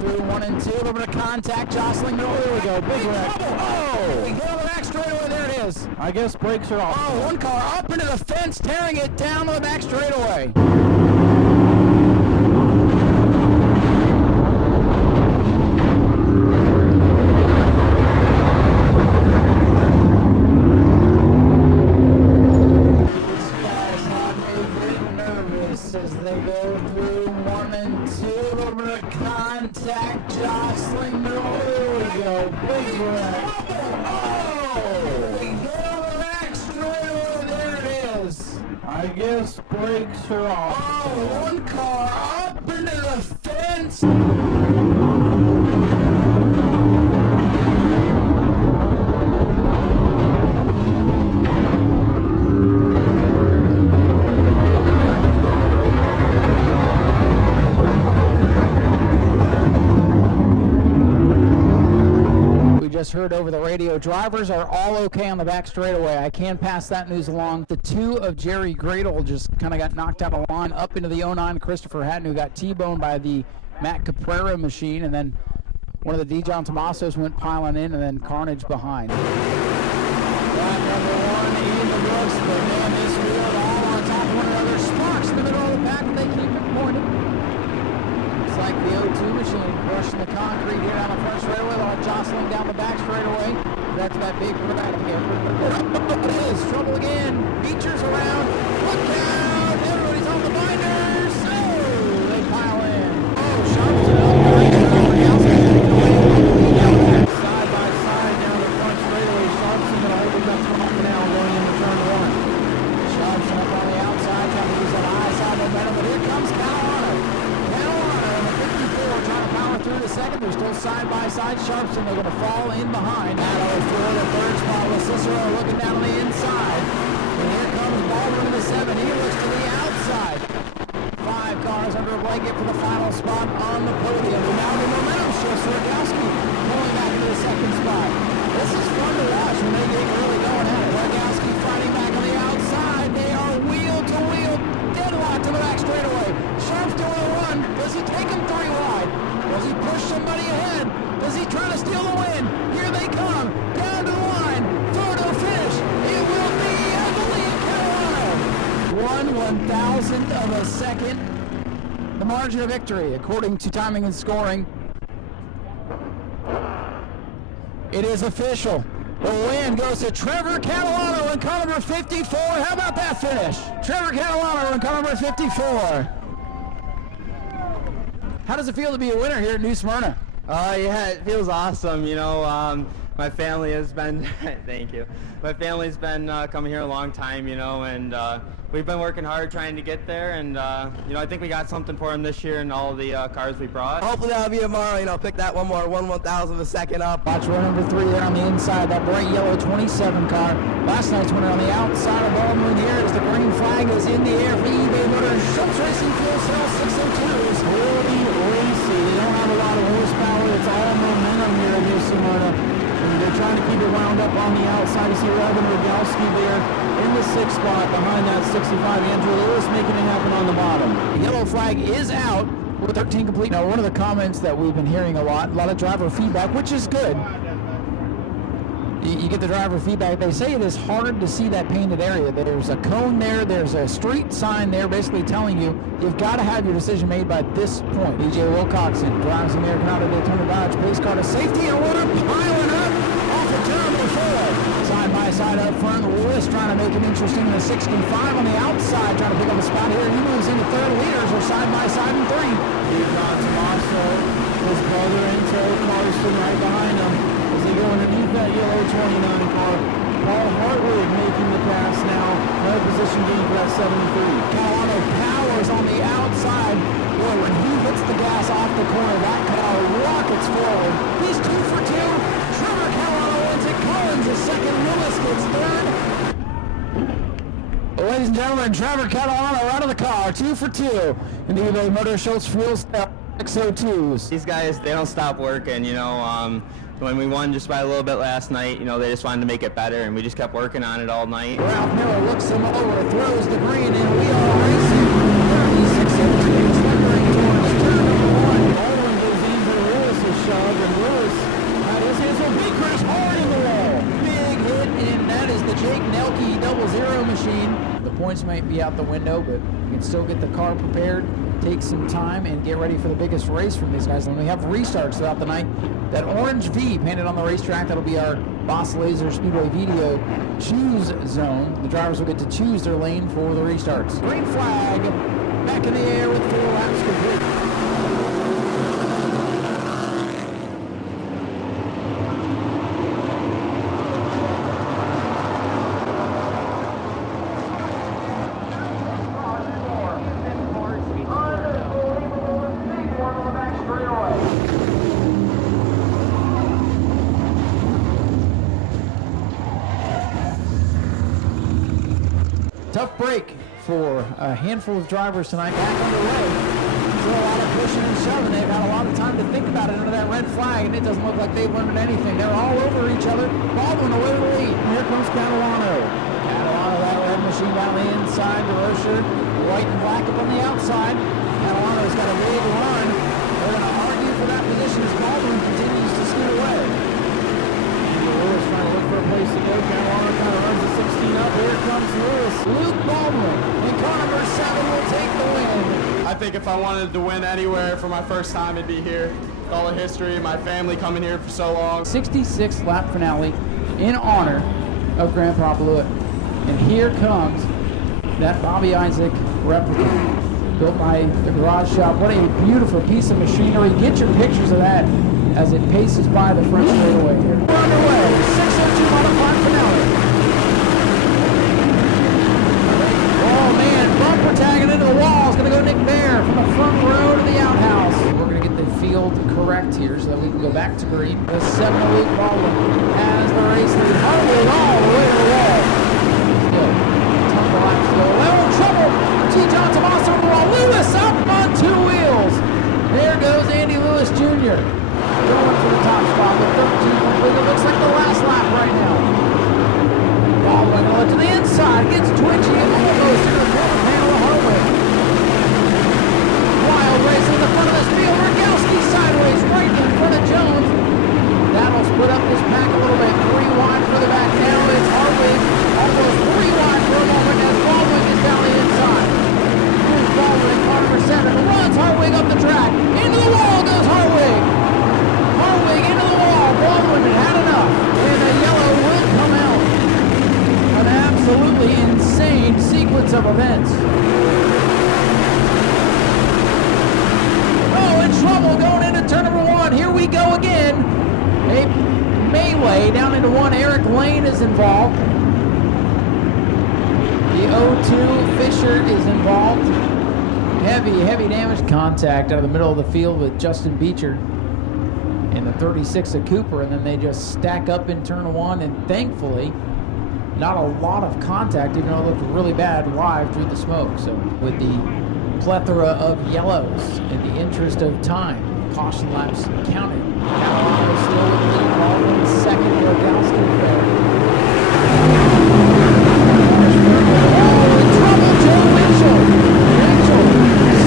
through 1 and 2. A little bit of contact, jostling. There we go. Big wreck. Oh! We get on the back straightaway. There it is. I guess brakes are off. Oh, one car up into the fence, tearing it down to the back straightaway. As they go through 1 and 2, a little bit of contact, jostling. There we go. Big wreck. Oh! We get on the back straightaway. There it is. I guess brakes are off. Oh, one car up into the fence. Just heard over the radio, drivers are all okay on the back straightaway. I can pass that news along. The 2 of Jerry Gradle just kind of got knocked out of line up into the 09 Christopher Hatton, who got T-boned by the Matt Caprera machine, and then one of the Dijon Tomasos went piling in, and then carnage behind. Lap number 1 in the books, but man, this field all on top of one another. Sparks in the middle of the pack, they keep it pointed. Looks like the 02 machine brushing the concrete here down the front straightaway, while jostling down the back straightaway. That's that big wreck here. It is trouble again. Features around. Look out! Everybody's on the binders. Oh, they pile in. Oh, Sharp's side by side down the front straightaway. Sharp's in the hold up top now going into turn 1. Sharp's up on the outside trying to use that high side momentum, but here comes Carolina. Trying to power through the second. They're still side by side. Sharpson, they're going to fall in behind. Addo for the third spot with Cicero looking down on the inside. And here comes Baldwin in the 7. He looks to the outside. 5 cars under a blanket for the final spot on the podium. And now the momentum shifts. Rogowski pulling back into the second spot. This is fun to watch when they get really going at it. Rogowski fighting back on the outside. They are wheel to wheel, deadlocked to the back straightaway. Sharp's doing a run. Does he take him 3 wide? Does he push somebody ahead? Does he try to steal the win? Here they come. Down to the line. Photo finish. It will be, I believe, Carolina. 1/1000th of a second. The margin of victory, according to timing and scoring. It is official. The win goes to Trevor Catalano in car number 54. How about that finish? Trevor Catalano in car number 54. How does it feel to be a winner here at New Smyrna? Yeah, it feels awesome. You know, my family has been, thank you. My family's been coming here a long time, you know, and we've been working hard trying to get there. And, you know, I think we got something for them this year in all the cars we brought. Hopefully that'll be tomorrow, you know, pick that one more 1/1000th of a second up. Watch row number 3 there on the inside, that bright yellow 27 car. Last night's winner on the outside of Baldwin here as the green flag is in the air for eBay Motors. Schultz Racing Fuel Cell 602s. Really racy. They don't have a lot of horsepower. It's all momentum here at New Smyrna. And they're trying to keep it wound up on the outside. You see Evan Rogowski there in the 6th spot behind that 65. Andrew Lewis making it happen on the bottom. The yellow flag is out with 13 complete. Now, one of the comments that we've been hearing a lot of driver feedback, which is good. You get the driver feedback. They say it is hard to see that painted area. There's a cone there. There's a street sign there basically telling you you've got to have your decision made by this point. DJ Wilcoxon drives the American Auto Daytona Dodge pace car to safety, and we're piling up off of turn number 4. Side by side up front, Lewis trying to make it interesting in the 65 on the outside, trying to pick up a spot here. He moves into third. Leaders are side by side in 3. Dijon Tomaso, his brother Into Carson right behind him as they go underneath that yellow 29 car. Paul Hartwig making the pass now. Another position gain for that 73. Catalano powers on the outside. Boy, when he hits the gas off the corner, that car rockets forward. He's 2 for 2. Trevor Catalano wins it. Collins is second. Lewis gets third. Ladies and gentlemen, Trevor Catalano out of the car, 2 for 2. In the eBay Motor Schultz Fuel Cell 602s. These guys, they don't stop working, you know. When we won just by a little bit last night, you know, they just wanted to make it better, and we just kept working on it all night. Ralph Miller looks him over, throws the green, and we are racing. 36 entries, thundering towards turn number 1. Baldwin goes in for the big Nelke 00 machine. The points might be out the window, but you can still get the car prepared, take some time, and get ready for the biggest race from these guys. And we have restarts throughout the night. That orange V painted on the racetrack, that'll be our Boss Laser Speedway Video choose zone. The drivers will get to choose their lane for the restarts. Green flag, back in the air with 4 laps complete. Tough break for a handful of drivers tonight. Back underway. Still a lot of pushing and shoving. They've had a lot of time to think about it under that red flag, and it doesn't look like they've learned anything. They're all over each other. Baldwin away to the lead. And here comes Catalano. Catalano, that red machine down the inside. DeRocher, white and black up on the outside. Catalano's got a big run. They're going to argue for that position as Baldwin continues to scoot away. Lewis trying to look for a place to go. Catalano kind of runs the 16 up. Here comes Lewis. Luke Baldwin in car number 7 will take the win. I think if I wanted to win anywhere for my first time, it'd be here. All the history, my family coming here for so long. 66th lap finale in honor of Grandpa Blewett. And here comes that Bobby Isaac replica built by the Garage Shop. What a beautiful piece of machinery. Get your pictures of that as it paces by the front straightaway here. We're underway. 6:02 modified finale. Oh man, bumper tagging into the wall is going to go Nick Bear from the front row to the outhouse. We're going to get the field correct here so that we can go back to green. The 7 Luke Baldwin has the race lead. Hardly all the way to the wall. Still, ton of laps still. Little trouble. T. John Tomaso on the wall. Lewis up on 2 wheels. There goes Andy Lewis Jr. Going for the top spot with 13 complete. It looks like the last lap right now. Baldwin going to the inside, gets twitchy and almost into the corner panel of Hartwig. Wild race in the front of this field. Rogalski sideways right in front of Jones. That'll split up this pack a little bit. 3 wide for the back. Now it's Hartwig. Almost 3 wide for a moment as Baldwin is down the inside. Here's Baldwin in car number 7. Runs Hartwig up the track. Into the wall goes Hartwig. Hartwig into the wall. Baldwin had had enough. And the yellow will come out. An absolutely insane sequence of events. Oh, in trouble going into turn number 1. Here we go again. A melee down into 1. Eric Lane is involved. The 0-2 Fisher is involved. Heavy damage contact out of the middle of the field with Justin Beecher and the 36 of Cooper, and then they just stack up in turn 1, and thankfully not a lot of contact, even though it looked really bad live through the smoke. So with the plethora of yellows in the interest of time, caution laps counted. Catalano still with the lead. Baldwin second, Rogalski third. Oh, in trouble, Joe Mitchell.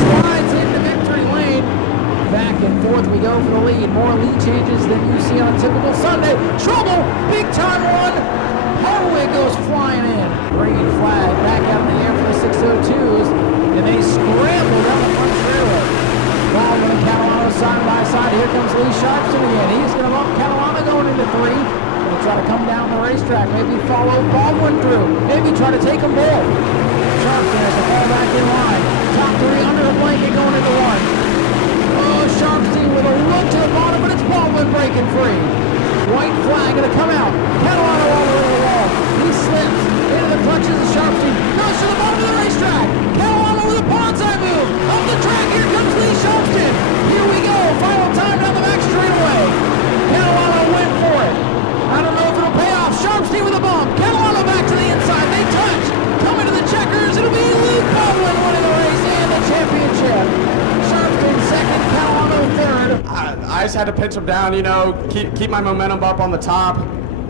Slides into victory lane. Back and forth we go for the lead. More lead changes than you see on a typical Sunday. Trouble, big time one. Hartwig goes flying in. Green flag back out in the air for the 602s. And they scramble down the front straightaway. Baldwin and Catalano side by side. Here comes Lee Sharpston again. He's going to bump Catalano going into 3. Going to try to come down the racetrack. Maybe follow Baldwin through. Maybe try to take them both. Sharpston has to fall back in line. Top 3 under the blanket going into 1. Oh, Sharpstein with a look to the bottom, but it's Baldwin breaking free. White flag going to come out. Catalano all the way to the wall. He slips into the clutches of Sharpstein. Goes to the bottom of the racetrack. Catalano with a bonsai move. Up the track, here comes Lee Sharpstein. Here we go. Final time down the back straightaway. Catalano went for it. I don't know if it'll pay off. Sharpstein with a bump. Catalano back to the inside. They touch. Coming to the checkers. It'll be Luke Baldwin winning the race and the championship. Sharpstein second, Catalano third. I just had to pitch them down, you know, keep my momentum up on the top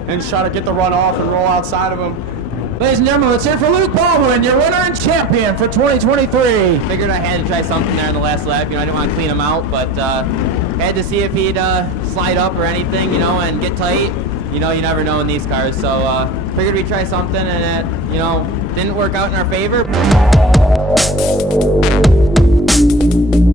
and try to get the run off and roll outside of them. Ladies and gentlemen, let's hear for Luke Baldwin, your winner and champion for 2023. Figured I had to try something there in the last lap. You know, I didn't want to clean him out, but had to see if he'd slide up or anything, you know, and get tight. you know, you never know in these cars. So figured we'd try something, and it, you know, didn't work out in our favor.